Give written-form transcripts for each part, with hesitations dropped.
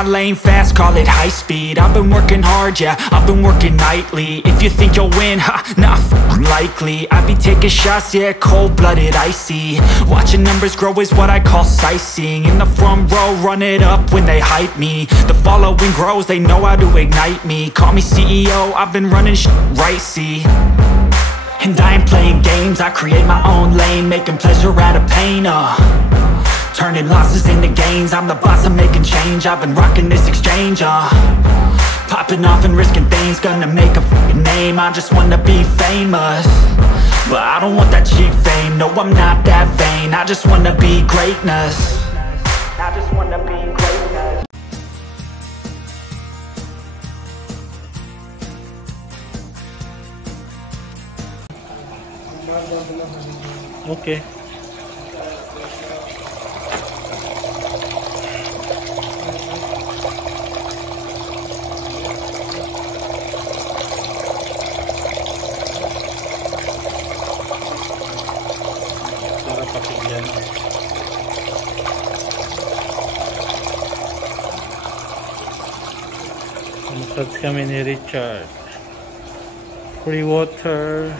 my lane fast, call it high speed. I've been working hard, yeah, I've been working nightly. If you think you'll win, ha, not likely. I be taking shots, yeah, cold-blooded, icy. Watching numbers grow is what I call sightseeing. In the front row, run it up when they hype me. The following grows, they know how to ignite me. Call me CEO, I've been running shit right, see. And I ain't playing games, I create my own lane, making pleasure out of pain, turning losses into gains, I'm the boss, I'm making change. I've been rocking this exchange, popping off and risking things, gonna make a f***ing name. I just wanna be famous, but I don't want that cheap fame. No, I'm not that vain, I just wanna be greatness. I just wanna be greatness. Okay. Para pakinggan. Massage kami ni Richard. Free water.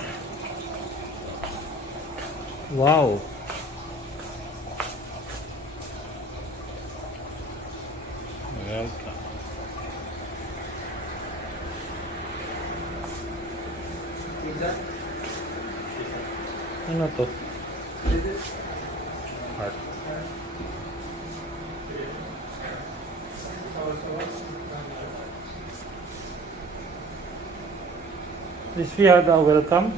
Wow. Welcome. Ano to? Heart. Is we had a welcome?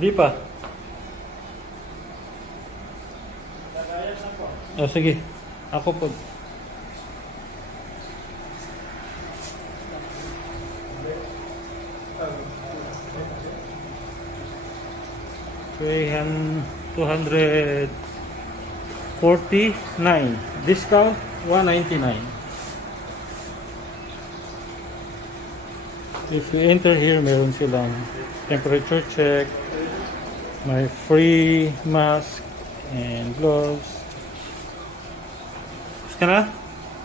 Di pa. Oh, sige. Ako po. $249. Discount $199. If you enter here, meron silang temperature check, my free mask and gloves. Gusto ka na?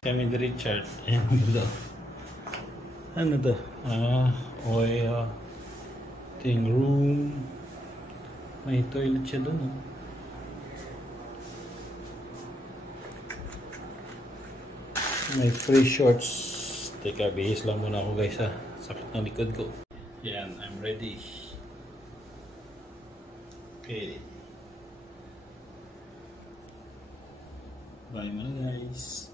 Kami ni Richard. Ano to? Oil. Ting room. May toilet siya doon. May free shorts. Teka, bihis lang muna ako guys ha. Sakit ng likod ko. Yan, I'm ready. Okay. Bye muna guys.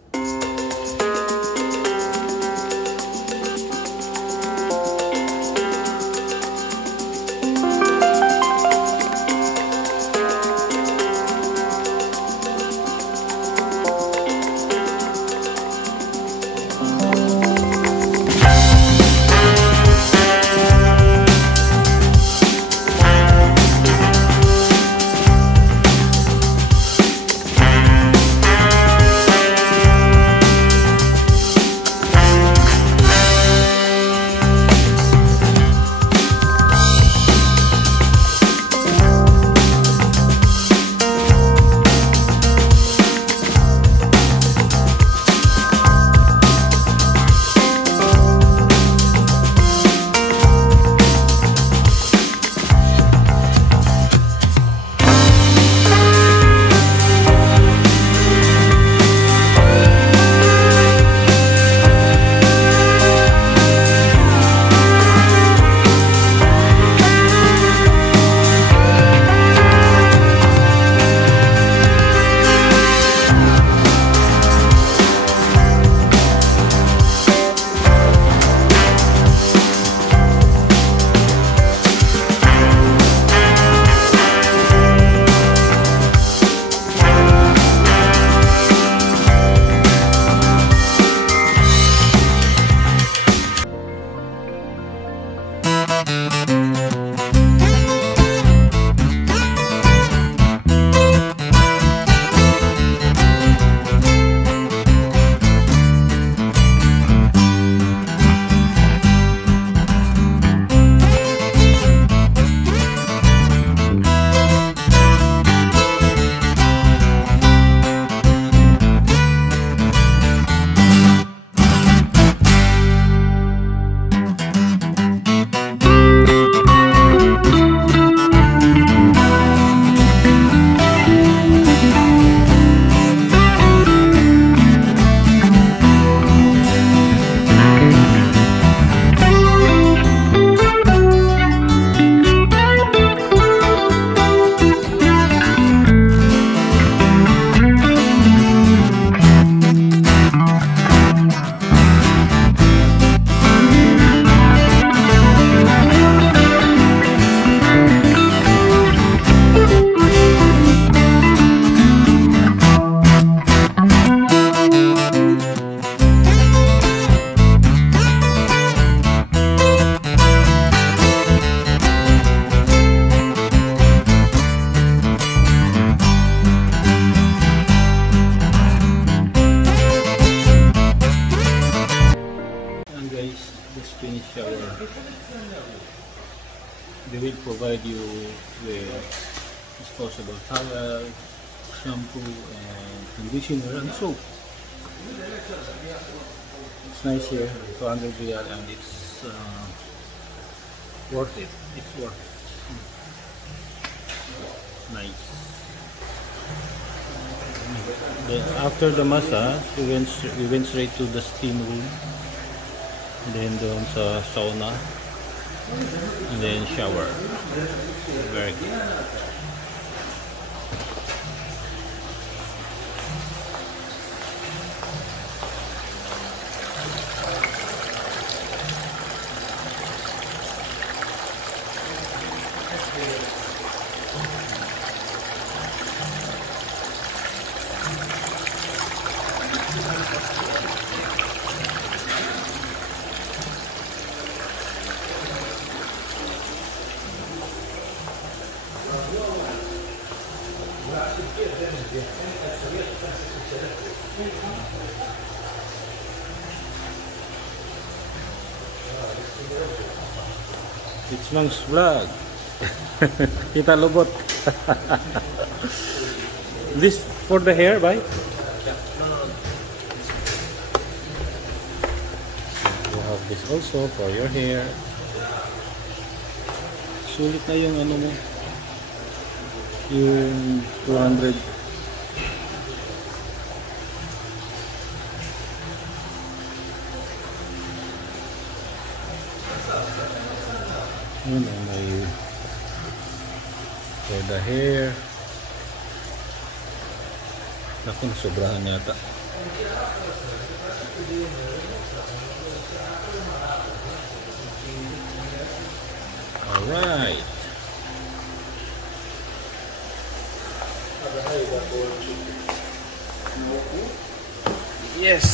They will provide you with disposable towel, shampoo, and conditioner and soap. It's nice here, 200 riyal, and it's worth it. It's worth it. Nice. Then after the massage, we went straight to the steam room. Then doon sa sauna. And then shower. Very good. It's Mang's vlog. Kita lubot. This for the hair, bye. You have this also for your hair. Sulit na yung ano mo. Yung 200. Yun ang may for the hair. Naku, sobrahan yata. Alright. Yes.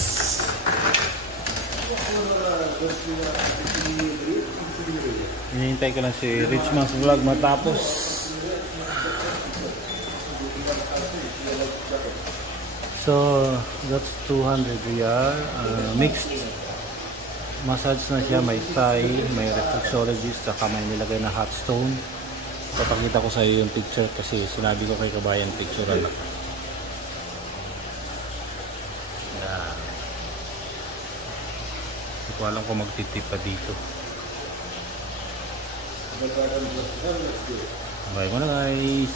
Hinihintay ko lang si Rich Mang's vlog matapos. So that's 200 riyal. Mixed massage na siya. May Thai, may reflexologist, saka may nilagay na hot stone. Papakita ko sa iyo yung picture kasi sinabi ko kay kabayan picture lang. Hindi ko alam kung magtitip pa dito. Bye mo na guys.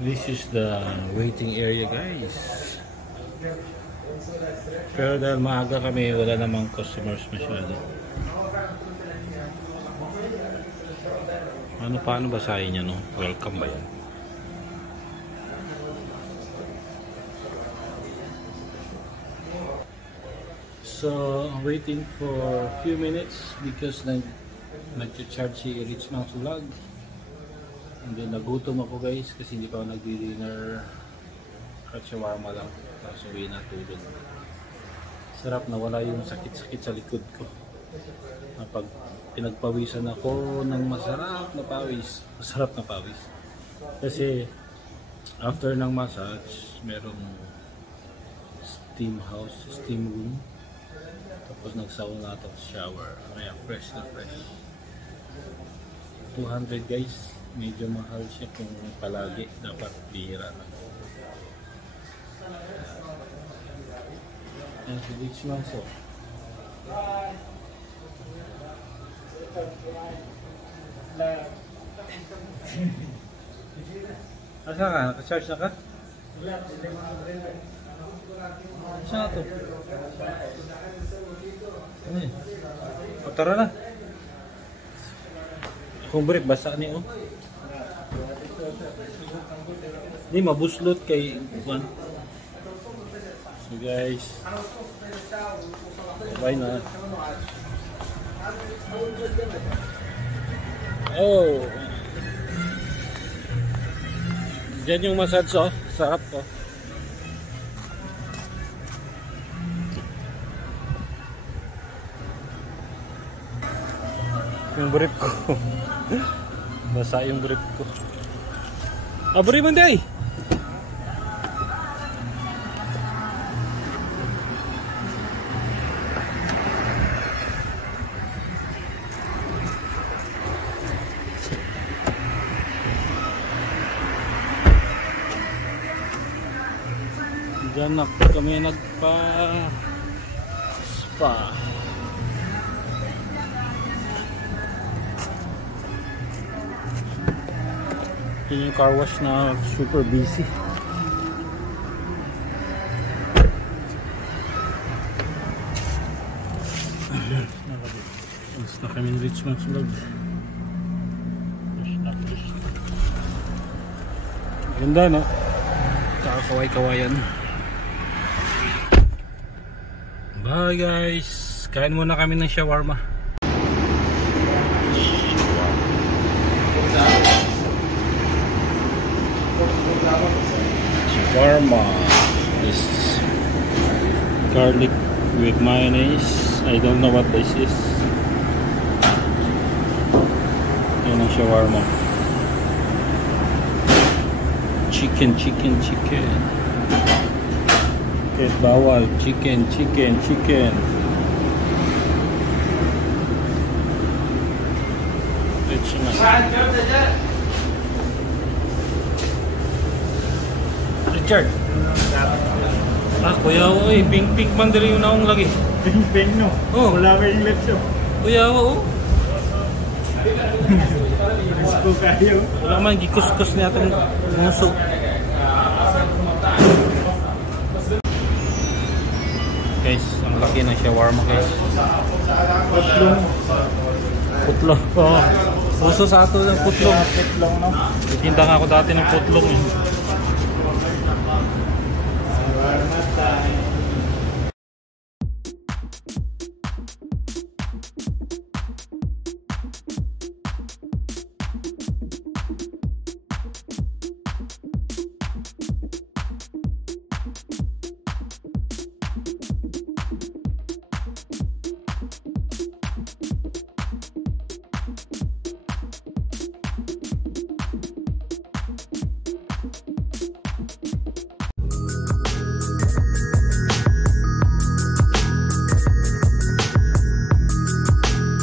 This is the waiting area guys. Pero dahil maaga kami, wala namang customers masyado. Paano basahin niya, no? Welcome ba yan? So, waiting for a few minutes because nag-charge si Rich Mang's vlog. And then nagutom ako guys kasi hindi pa ako nag-dinner. At shawarma lang. Tapos uwi na tulog. Sarap na wala yung sakit-sakit sa likod ko. Kapag pinagpawisan ako ng masarap na pawis. Masarap na pawis. Kasi after ng massage, merong steam house, steam room. Tapos nagsauna at shower. Kaya fresh na fresh. 200 guys. Medyo mahal siya kung palagi. Dapat bihira lang. Yan si Rich Mang so. Asa ka? Naka-charge na ka? Asa na to? Ano yun? O tara na. Kung brief, basa niyo. Hindi, mabuslot kay Juan. So guys, bye na. Oh, diyan yung massage oh, sarap oh. Yung brief ko. Basa yung brief ko. Abri man day. Diyan na kami nagpa-spa. Yun yung car wash na super busy. Alas na kami ng Richmond Sulog. Ganda no? Kakaway-kawayan. Bye guys! Kain muna kami ng shawarma. Shawarma is garlic with mayonnaise. I don't know what this is. Yan ang shawarma. Chicken. Kahit bawal. Chicken. Let's Richard. Kuya ako pink man dali yung naong lagi. Ping no? Oh. Wala ka yung lips oh. Kuya ako Gusto kayo. wala man gikuskus niya itong muso. Guys, ang laki ng shawarma guys. Putlong. Oh. Puso sa ato ng putlong. Putlong no? Itinda nga ako dati ng putlong eh. Shawarma time.